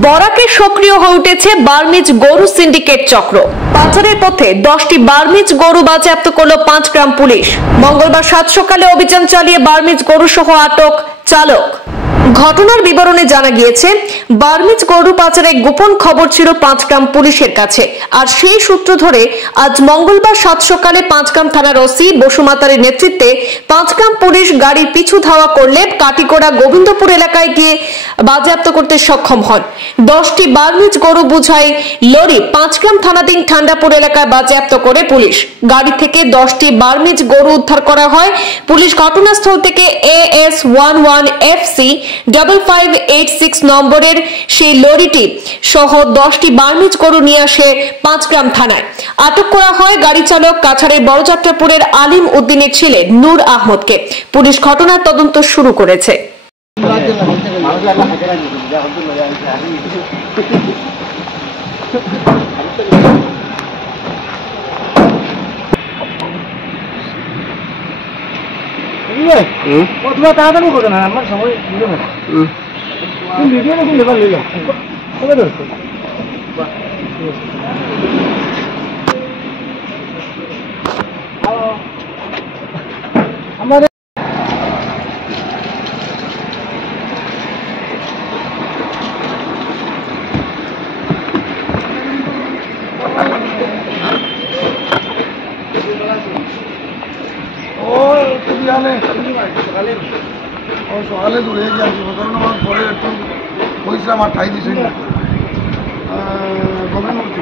বরাকে সক্রিয় হয়ে উঠেছে বার্মিজ গরু সিন্ডিকেট চক্র। পাচারের পথে 10টি বার্মিজ গরু বাজেয়াপ্ত করল 5 গ্রাম পুলিশ। মঙ্গলবার সাত সকালে অভিযান চালিয়ে বার্মিজ গরু সহ আটক চালক। ঘটনার বিবরণে জানা গিয়েছে, বার্মিজ গরু পাচারের গোপন খবর ছিল 5 গ্রাম পুলিশের কাছে। আর সেই সূত্র ধরে আজ মঙ্গলবার সাত সকালে 5 গ্রাম থানার ওসি বসুমাতারের নেতৃত্বে 5 গ্রাম পুলিশ গাড়ির পিছু ধাওয়া করলে কাটিকোড়া গোবিন্দপুর এলাকায় গিয়ে বাজেয়াপ্ত করতে সক্ষম হন। 10টি বার্মিজ গরু বোঝাই লরি 5 গ্রাম থানাধীন ঠান্ডাপুর এলাকায় বাজেয়াপ্ত করে পুলিশ। গাড়ি থেকে 10টি বার্মিজ গরু উদ্ধার করা হয়। পুলিশ ঘটনাস্থল থেকে AS11FC 5586 নম্বরের সেই লরিটি সহ 10টি বার্মিজ গরু নিয়ে আসে 5 গ্রাম থানায়। আটক করা হয় গাড়ি চালক কাছাড়ের বড়যাত্রাপুরের আলিম উদ্দিনের ছেলে নূর আহমদকে। পুলিশ ঘটনার তদন্ত শুরু করেছে। তাড়াতাড়ি করো না, আমার সময় ভিডিও নাকি লেবার লইলাম আমার সকালে দূরে গিয়েছি নামাজ পরে একটু পয়সা আমার ঠাই দিছে গভর্নমেন্ট